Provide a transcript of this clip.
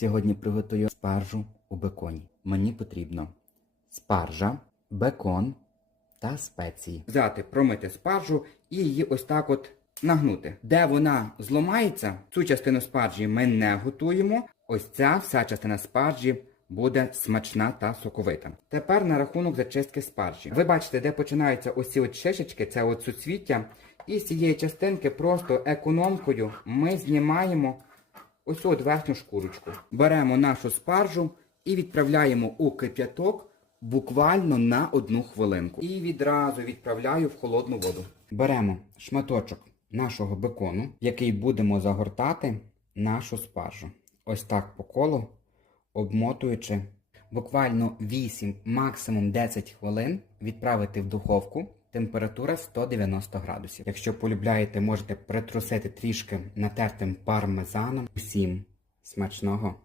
Сьогодні приготую спаржу у беконі. Мені потрібно спаржа, бекон та спеції. Взяти, промити спаржу і її ось так от нагнути. Де вона зламається, цю частину спаржі ми не готуємо. Ось ця вся частина спаржі буде смачна та соковита. Тепер на рахунок зачистки спаржі. Ви бачите, де починаються ось ці от шишечки, це от суцвіття. І з цієї частинки просто економкою ми знімаємо ось от верхню шкурочку. Беремо нашу спаржу і відправляємо у кип'яток буквально на одну хвилинку. І відразу відправляю в холодну воду. Беремо шматочок нашого бекону, який будемо загортати нашу спаржу. Ось так по колу, обмотуючи буквально 8, максимум 10 хвилин відправити в духовку. Температура 190 градусів. Якщо полюбляєте, можете притрусити трішки натертим пармезаном. Усім смачного!